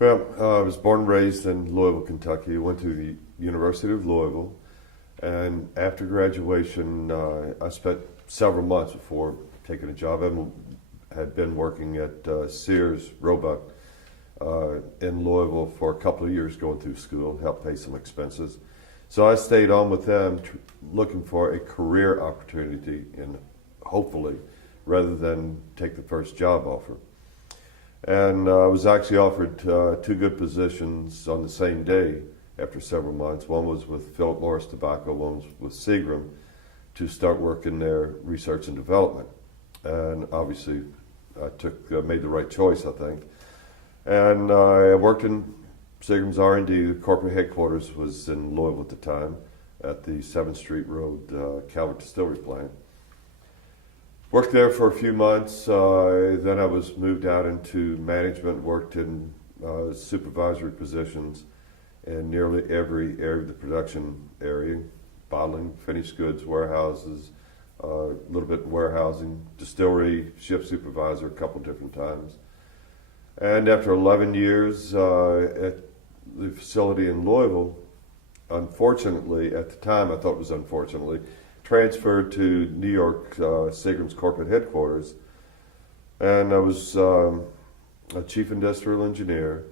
Well, I was born and raised in Louisville, Kentucky. Went to the University of Louisville, and after graduation, I spent several months before taking a job. I had been working at Sears Roebuck in Louisville for a couple of years going through school, helped pay some expenses. So I stayed on with them, looking for a career opportunity, and hopefully, rather than take the first job offer. And I was actually offered two good positions on the same day after several months. One was with Philip Morris Tobacco, one was with Seagram, to start working their research and development. And obviously, I made the right choice, I think. And I worked in Seagram's R&D. The corporate headquarters was in Louisville at the time, at the 7th Street Road Calvert Distillery plant. Worked there for a few months. Then I was moved out into management, worked in supervisory positions in nearly every area of the production area: bottling, finished goods, warehouses, a little bit in warehousing, distillery, shift supervisor a couple different times. And after 11 years at the facility in Louisville, unfortunately, at the time I thought it was unfortunately, transferred to New York, Seagram's corporate headquarters, and I was a chief industrial engineer.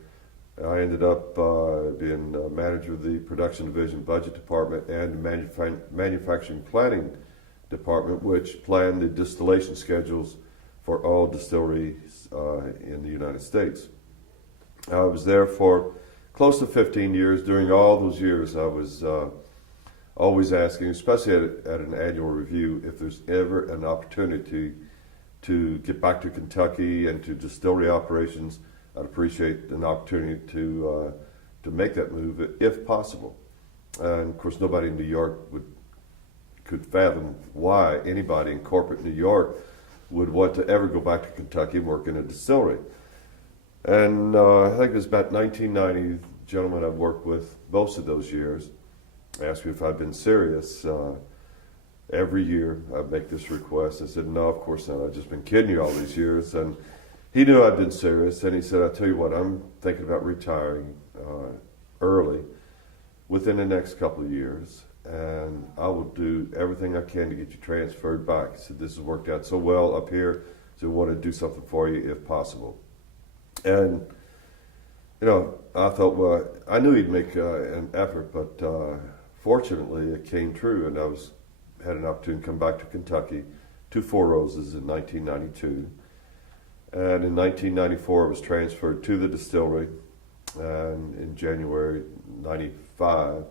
I ended up being manager of the production division budget department and manufacturing planning department, which planned the distillation schedules for all distilleries in the United States. I was there for close to 15 years. During all those years, I was always asking, especially at an annual review, if there's ever an opportunity to get back to Kentucky and to distillery operations. I'd appreciate an opportunity to make that move if possible. And of course, nobody in New York could fathom why anybody in corporate New York would want to ever go back to Kentucky and work in a distillery. And I think it was about 1990, the gentleman I've worked with most of those years asked me if I'd been serious. Every year I'd make this request. I said, no, of course not. I've just been kidding you all these years. And he knew I'd been serious, and he said, I'll tell you what, I'm thinking about retiring early within the next couple of years, and I will do everything I can to get you transferred back. He said, this has worked out so well up here, so I want to do something for you if possible. And, you know, I thought, well, I knew he'd make an effort, but fortunately it came true, and I had an opportunity to come back to Kentucky to Four Roses in 1992. And in 1994, I was transferred to the distillery, and in January 95,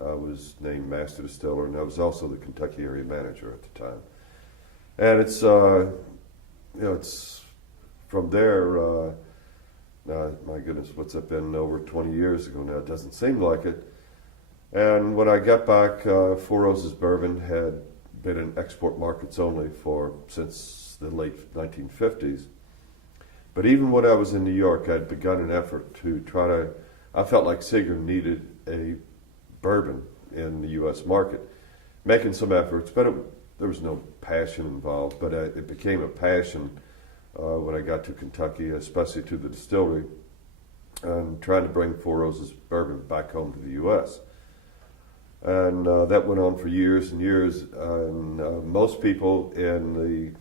I was named Master Distiller, and I was also the Kentucky area manager at the time. And it's, it's from there, my goodness, what's that been, over 20 years ago now? It doesn't seem like it. And when I got back, Four Roses Bourbon had been in export markets only since the late 1950s. But even when I was in New York, I'd begun an effort to I felt like Seagram needed a bourbon in the U.S. market, making some efforts, but there was no passion involved. But it became a passion when I got to Kentucky, especially to the distillery, and trying to bring Four Roses Bourbon back home to the U.S. And that went on for years and years, and most people in the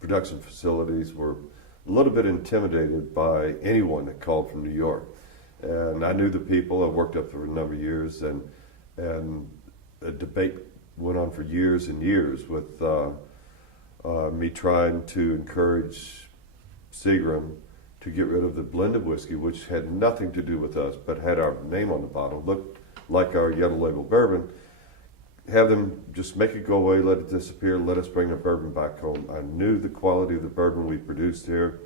production facilities were a little bit intimidated by anyone that called from New York. And I knew the people. I worked up for a number of years, and a debate went on for years and years with me trying to encourage Seagram to get rid of the blended whiskey, which had nothing to do with us, but had our name on the bottle, looked like our yellow label bourbon. Have them just make it go away, let it disappear, let us bring the bourbon back home. I knew the quality of the bourbon we produced here.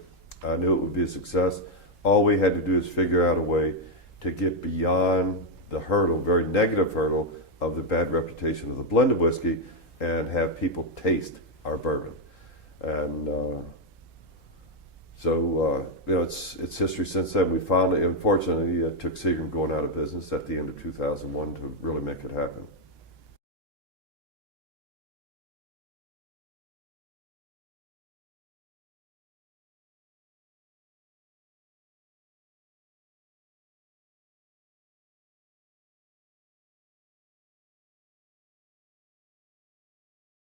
I knew it would be a success. All we had to do is figure out a way to get beyond the hurdle, very negative hurdle, of the bad reputation of the blended whiskey and have people taste our bourbon. And it's history since then. We finally, unfortunately, took Seagram going out of business at the end of 2001 to really make it happen.